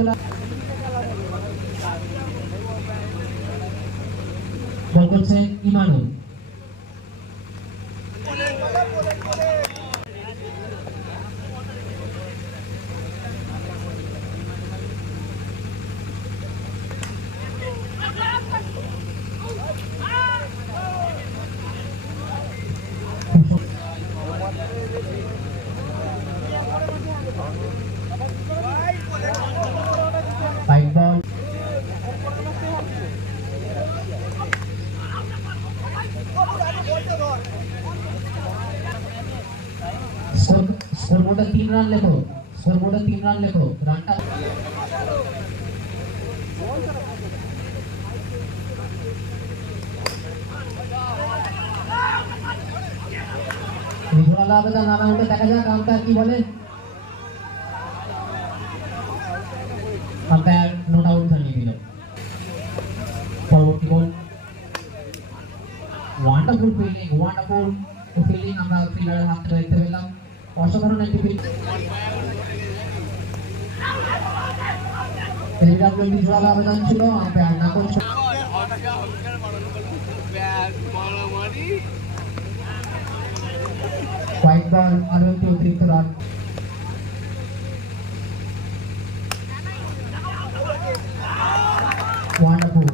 তোলা বল করছে Imanul five ball score score বোর্ডে তিন রান লেখো স্কোর বোর্ডে তিন রান লেখো রানটা রিজওয়াল আবেদন রান আউটে দেখা যাক আম্পায়ার কি বলে আম্পায়ার নোট আউট জানিয়ে দিল পরবর্তী ball wonderful fielding wonderful fielding আমরা ফিল্ডারের হাত থেকে দেখতে পেলাম অসাধারণ একটি ফিল্ডিং এলবিডব্লিউ জোয়াল আবেদন ছিল আম্পায়ার না করছে হোয়াইট আরও একটি অতিরিক্ত run wonderful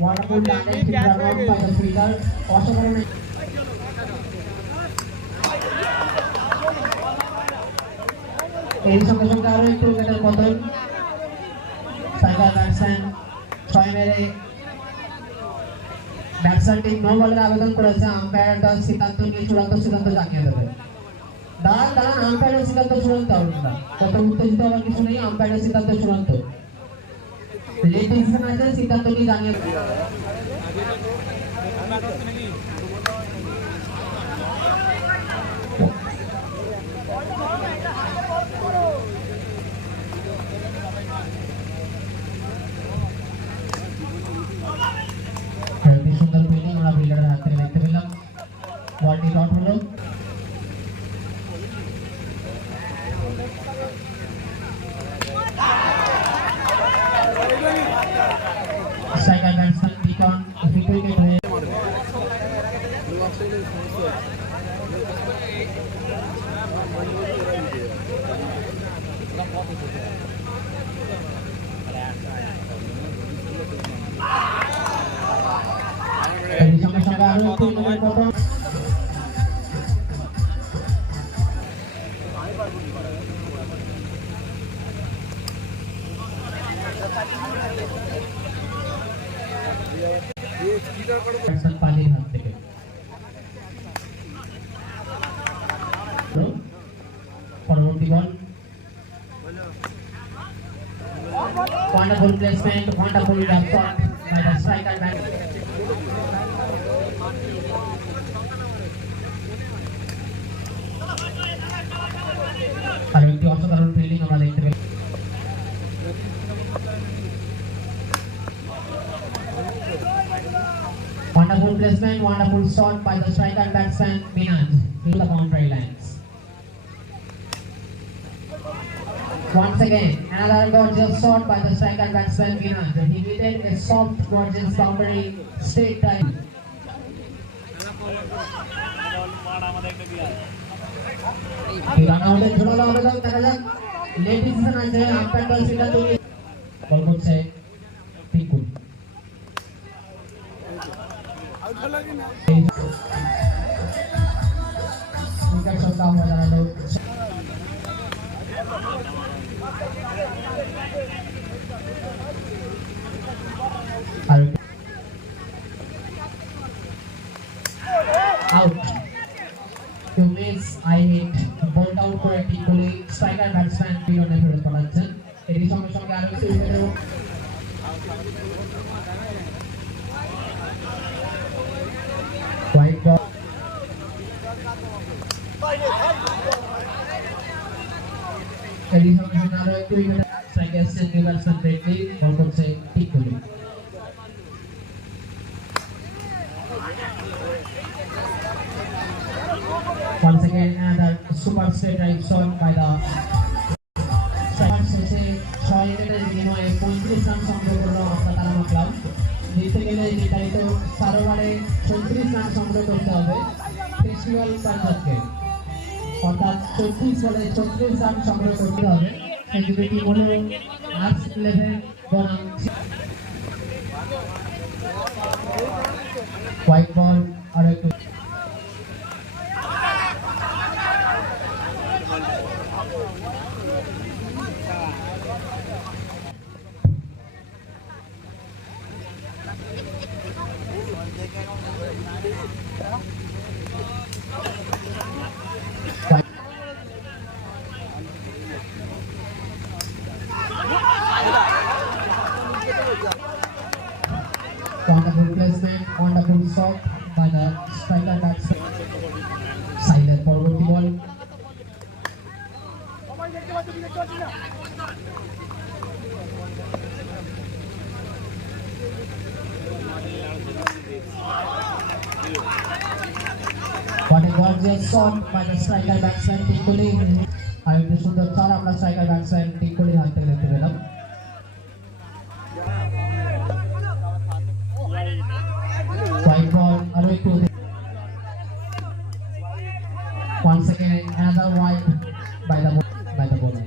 wonderful landed fielder run by the fielder অসাধারণ এই সঙ্গে সঙ্গে আরও একটু উইকেটের পতন আবেদন করেছে আম্পায়ার তার সিদ্ধান্ত নিয়ে চূড়ান্ত সিদ্ধান্ত জানিয়ে দেবে। দাঁড়ান দাঁড়ান আম্পায়ারের সিদ্ধান্ত চূড়ান্ত আপনারা কত উত্তেজিত হওয়ার কিছু নেই আম্পায়ারের সিদ্ধান্ত চূড়ান্ত। লেট ডিসিশন আছে সিদ্ধান্তটি জানিয়ে দেবে হেলদি সুন্দর ফিল্ডিং আমরা ফিল্ডারের হাত থেকে দেখতে পেলাম বলটি ডট হলো স্ট্রাইকার ব্যাটসম্যান বিকন উইকেট হয়ে এই সঙ্গে সঙ্গে আরও পালির হাত থেকে পরবর্তী বল wonderful placement, wonderful shot by the striker back আরও একটি অসাধারণ ফিল্ডিং আমরা দেখতে পেলাম। Wonderful placement, wonderful shot by the striker and batsman Minaj into the boundary lines. Once again, another gorgeous shot by the striker and batsman Minaj. He needed a soft, gorgeous boundary straight time. Run আউটের জোরালো আবেদন দেখা যাক late decision আছে umpire দল সিদ্ধান্ত নিয়ে বল করছে আর out to miss I hit ball down করে পিকুলি স্ট্রাইকার ব্যাটসম্যান পিয়নে ফেরত পাঠাচ্ছেন এরই সঙ্গে সঙ্গে আরও কিছু উইকেটের হোয়াইট বল স্ট্রাইকার এসছেন নিউ ব্যাটসম্যান ব্রেকলি বল করছে পিকুলি Once again, another super straight drive shot by the striker শেষে ছয় উইকেটের বিনিময়ে পঁয়ত্রিশ রান সংগ্রহ করল আফ্রাতারামা ক্লাব জিততে গেলে নির্ধারিত চার ওভারে চৌত্রিশ রান সংগ্রহ করতে হবে ফেস্টিভ্যাল পাঞ্জাবকে অর্থাৎ চৌত্রিশ বলে চব্বিশ রান সংগ্রহ করতে হবে। আর্টস ইলেভেন হোয়াইট বল আর একটু wonderful placement, wonderful shot by the striker batsman. সাইডের পরবর্তী বল What a gorgeous shot by the striker batsman Tinkuli. আর একটু সুন্দর চার আমরা স্ট্রাইকার ব্যাটসম্যান টিঙ্কুলির হাত থেকে দেখতে পেলাম White away to the once again another wipe by the by the bowler.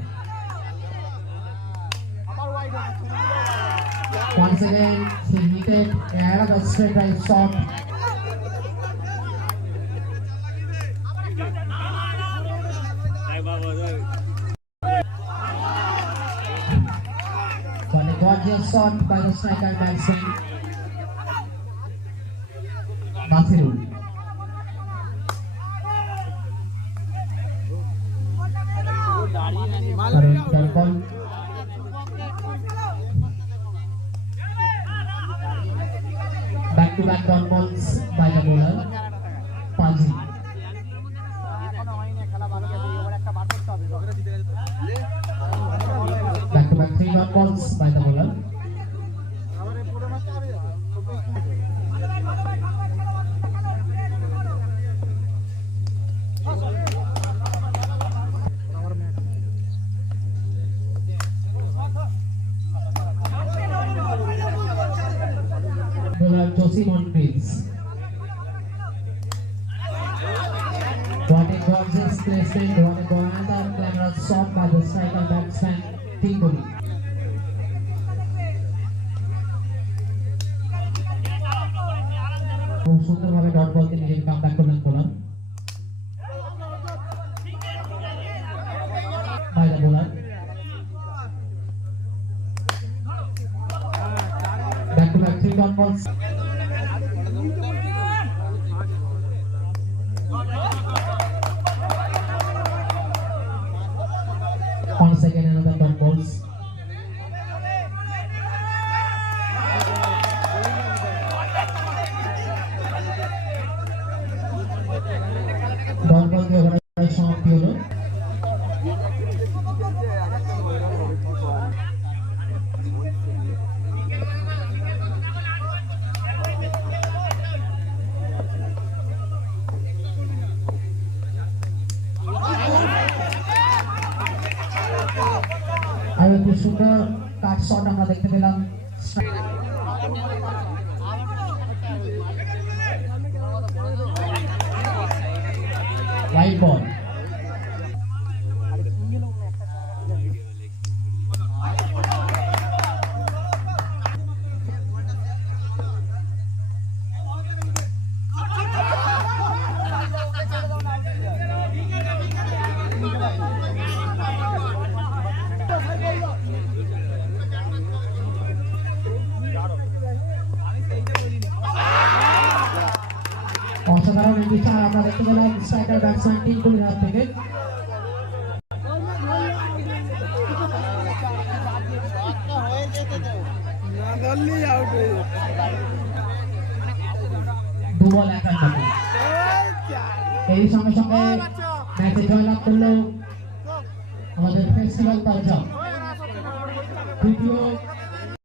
Once again he needed another straight drive shot. But a gorgeous shot by the striker Madison. Basirul. কারণ তার বল back to back dot balls by the bowler Paji back to back three dot balls by the bowler Josimon Prince What a gorgeous placement, what a another clever shot by the striker batsman Timboli. খুব সুন্দরভাবে dot বলকে নিজের comeback করলেন bowler হলো আর একটু সুন্দর কাট shot আমরা দেখতে পেলাম। হোয়াইট বল অসাধারণ একটি চার আমরা দেখতে পেলাম স্ট্রাইকার ব্যাটসম্যান টিম টিঙ্কুলির হাত থেকে। এই সঙ্গে সঙ্গে ম্যাচে জয়লাভ করল আমাদের ফেস্টিভ্যাল দ্বিতীয়